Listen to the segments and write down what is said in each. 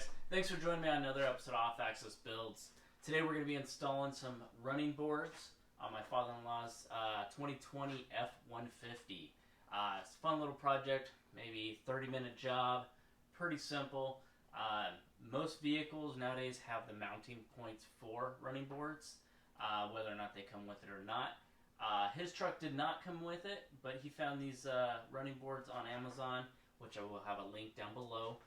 guys, thanks for joining me on another episode of Off-Axis Builds. Today we're going to be installing some running boards on my father-in-law's 2020 F150. It's a fun little project, maybe 30-minute job, pretty simple. Most vehicles nowadays have the mounting points for running boards, whether or not they come with it or not. His truck did not come with it, but he found these running boards on Amazon, which I will have a link down below.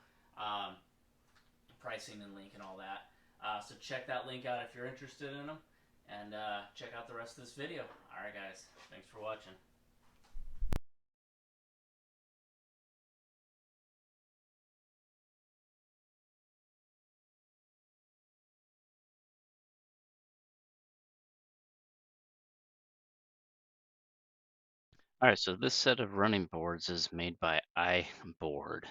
Pricing and link and all that. So check that link out if you're interested in them, and check out the rest of this video. Alright guys, thanks for watching. Alright, so this set of running boards is made by iBoard.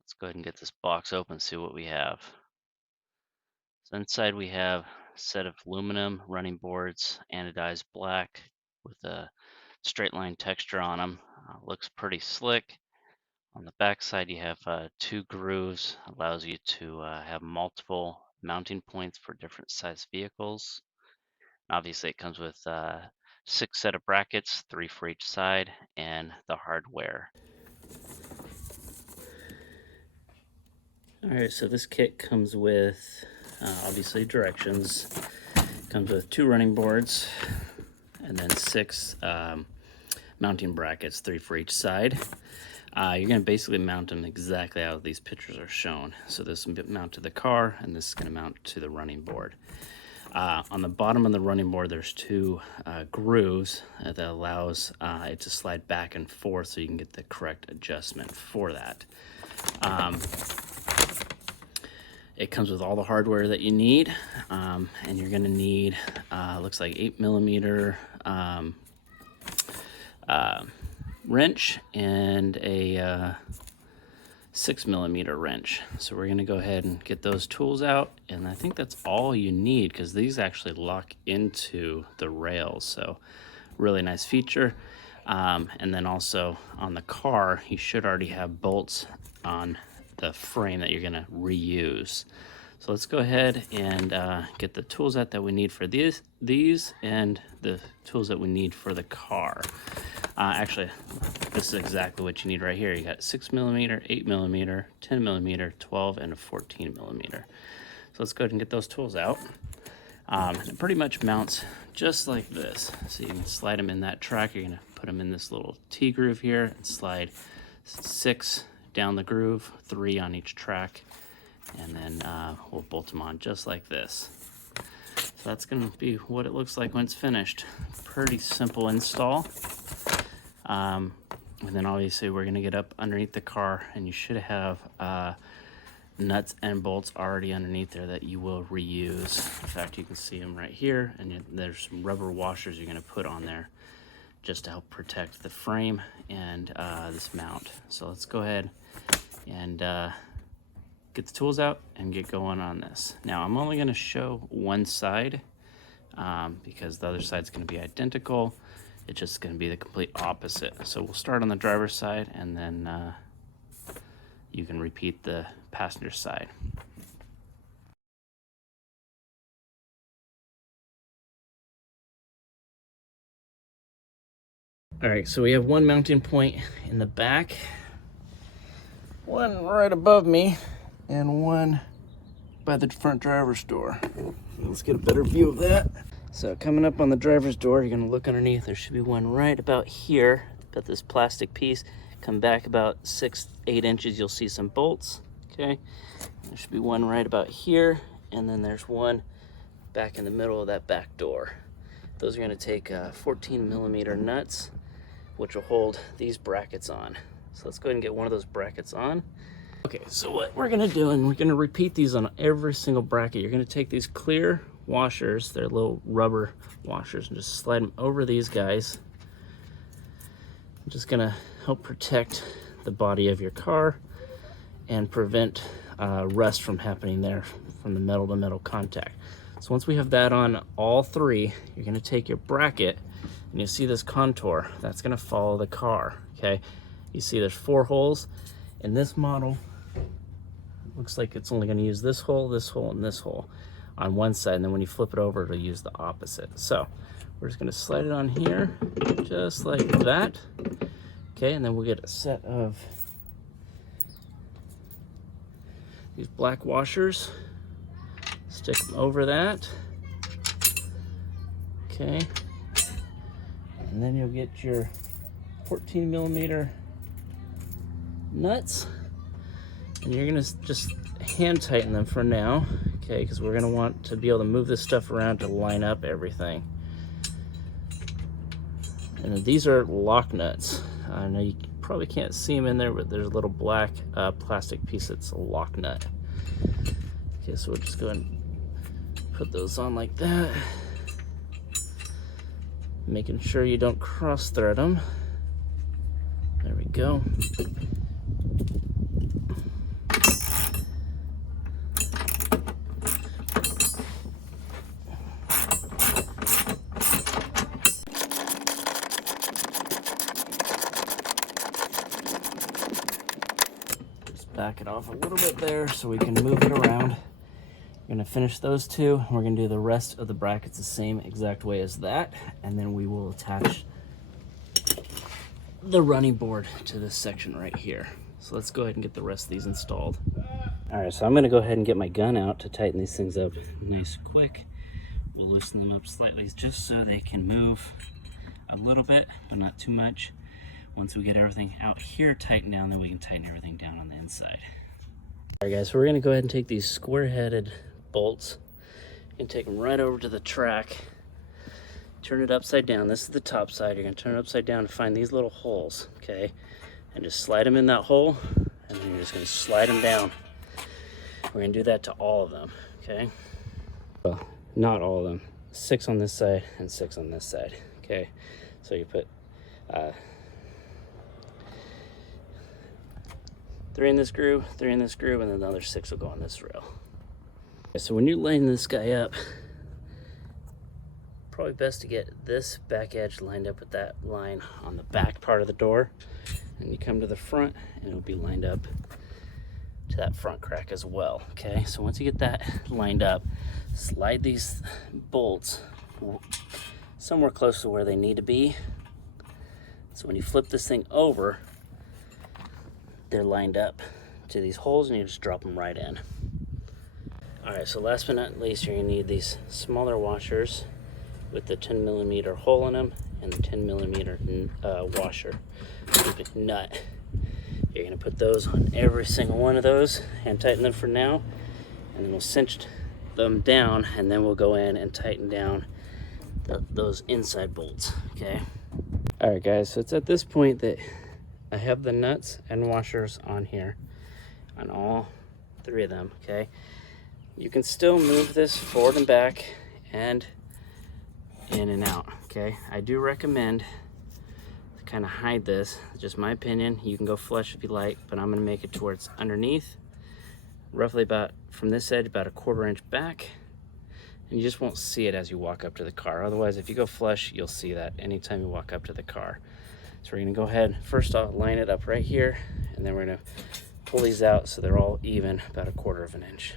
Let's go ahead and get this box open, see what we have. So inside we have a set of aluminum running boards, anodized black with a straight line texture on them. Looks pretty slick. On the back side you have two grooves, allows you to have multiple mounting points for different size vehicles. Obviously it comes with 6 set of brackets, 3 for each side, and the hardware. Alright, so this kit comes with obviously directions. Comes with 2 running boards and then 6 mounting brackets, 3 for each side. You're going to basically mount them exactly how these pictures are shown. So this will mount to the car, and this is going to mount to the running board. On the bottom of the running board, there's 2 grooves that allows it to slide back and forth, so you can get the correct adjustment for that. It comes with all the hardware that you need, and you're going to need, looks like 8mm wrench and a 6mm wrench. So we're going to go ahead and get those tools out, and I think that's all you need because these actually lock into the rails. So really nice feature. And then also on the car, you should already have bolts on the frame that you're going to reuse. So let's go ahead and get the tools out that we need for these and the tools that we need for the car. Actually, this is exactly what you need right here. You got 6mm, 8mm, 10mm, 12, and a 14mm. So let's go ahead and get those tools out. It pretty much mounts just like this. So you can slide them in that track. You're going to put them in this little T groove here and slide 6 down the groove, 3 on each track, and then we'll bolt them on just like this. So that's going to be what it looks like when it's finished. Pretty simple install. And then obviously we're going to get up underneath the car, and you should have nuts and bolts already underneath there that you will reuse. In fact, you can see them right here, and there's some rubber washers you're going to put on there just to help protect the frame and this mount. So let's go ahead and get the tools out and get going on this. Now I'm only going to show one side because the other side's going to be identical. It's just going to be the complete opposite. So we'll start on the driver's side, and then you can repeat the passenger side. All right, so we have one mounting point in the back, one right above me, and one by the front driver's door. Let's get a better view of that. So coming up on the driver's door, you're gonna look underneath. There should be one right about here, about this plastic piece. Come back about 6-8 inches, you'll see some bolts, okay? There should be one right about here, and then there's one back in the middle of that back door. Those are gonna take 14mm nuts, which will hold these brackets on. So let's go ahead and get one of those brackets on. Okay, so what we're gonna do, and we're gonna repeat these on every single bracket. You're gonna take these clear washers, they're little rubber washers, and just slide them over these guys. I'm just gonna help protect the body of your car and prevent rust from happening there from the metal to metal contact. So once we have that on all 3, you're gonna take your bracket, and you see this contour that's gonna follow the car, okay? You see there's 4 holes. In this model, looks like it's only going to use this hole, and this hole on one side, and then when you flip it over, it'll use the opposite. So we're just going to slide it on here, just like that. Okay, and then we'll get a set of these black washers, stick them over that. Okay, and then you'll get your 14mm nuts, and you're gonna just hand tighten them for now, okay, because we're gonna want to be able to move this stuff around to line up everything. And these are lock nuts. I know you probably can't see them in there, but there's a little black plastic piece that's a lock nut. Okay, so we'll just go ahead and put those on like that, making sure you don't cross thread them. There we go. Back it off a little bit there so we can move it around. We're going to finish those two. We're going to do the rest of the brackets the same exact way as that, and then we will attach the running board to this section right here. So let's go ahead and get the rest of these installed. All right, so I'm going to go ahead and get my gun out to tighten these things up nice and quick. We'll loosen them up slightly just so they can move a little bit, but not too much. Once we get everything out here tightened down, then we can tighten everything down on the inside. All right, guys, so we're gonna go ahead and take these square-headed bolts and take them right over to the track. Turn it upside down. This is the top side. You're gonna turn it upside down to find these little holes, okay? And just slide them in that hole, and then you're just gonna slide them down. We're gonna do that to all of them, okay? Well, not all of them. 6 on this side and 6 on this side, okay? So you put 3 in this groove, 3 in this groove, and then the other 6 will go on this rail. Okay, so when you're laying this guy up, probably best to get this back edge lined up with that line on the back part of the door. And you come to the front, and it'll be lined up to that front crack as well, okay? So once you get that lined up, slide these bolts somewhere close to where they need to be. So when you flip this thing over, they're lined up to these holes, and you just drop them right in. All right, so last but not least, you're gonna need these smaller washers with the 10mm hole in them and the 10mm washer nut. You're gonna put those on every single one of those and tighten them for now, and then we'll cinch them down, and then we'll go in and tighten down those inside bolts, okay? All right, guys, so it's at this point that I have the nuts and washers on here, on all 3 of them, okay? You can still move this forward and back and in and out, okay? I do recommend to kind of hide this, just my opinion. You can go flush if you like, but I'm gonna make it towards underneath, roughly about from this edge, about a 1/4 inch back, and you just won't see it as you walk up to the car. Otherwise, if you go flush, you'll see that anytime you walk up to the car. So we're gonna go ahead, first off, line it up right here, and then we're gonna pull these out so they're all even, about a 1/4 inch.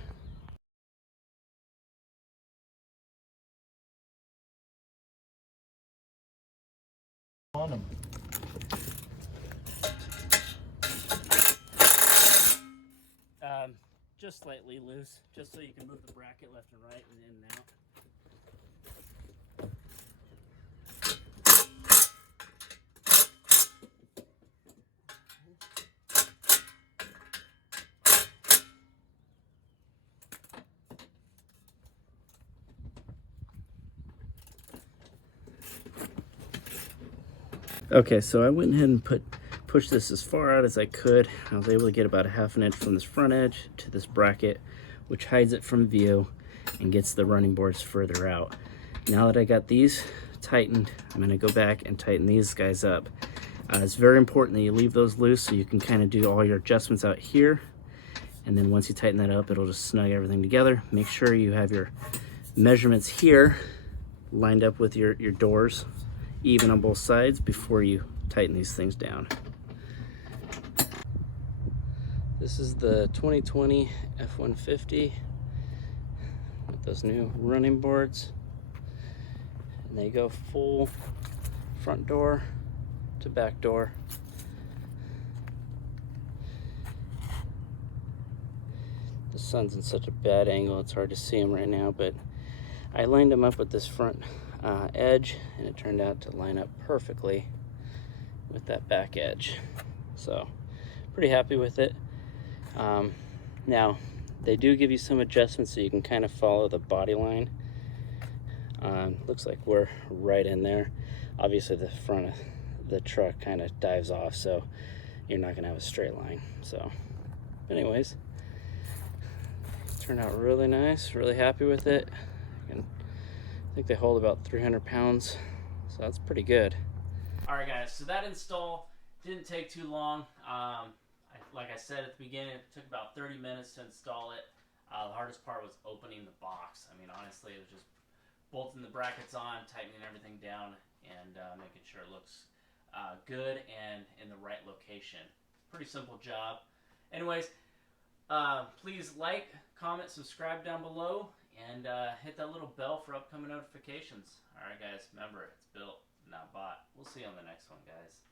On them. Just slightly loose, just so you can move the bracket left and right and in and out. Okay, so I went ahead and pushed this as far out as I could. I was able to get about a 1/2 inch from this front edge to this bracket, which hides it from view and gets the running boards further out. Now that I got these tightened, I'm gonna go back and tighten these guys up. It's very important that you leave those loose so you can kind of do all your adjustments out here. And then once you tighten that up, it'll just snug everything together. Make sure you have your measurements here lined up with your doors, even on both sides, before you tighten these things down. This is the 2020 F150 with those new running boards. And they go full front door to back door. The sun's in such a bad angle, it's hard to see them right now, but I lined them up with this front edge, and it turned out to line up perfectly with that back edge. So, pretty happy with it. Now, they do give you some adjustments so you can kind of follow the body line. Looks like we're right in there. Obviously, the front of the truck kind of dives off, so you're not going to have a straight line. So, anyways, turned out really nice, really happy with it. And I think they hold about 300 pounds, so that's pretty good. Alright guys, so that install didn't take too long. Like I said at the beginning, it took about 30 minutes to install it. The hardest part was opening the box. I mean, honestly, it was just bolting the brackets on, tightening everything down, and making sure it looks good and in the right location. Pretty simple job. Anyways, please like, comment, subscribe down below, and hit that little bell for upcoming notifications. Alright guys, remember, it's built, not bought. We'll see you on the next one, guys.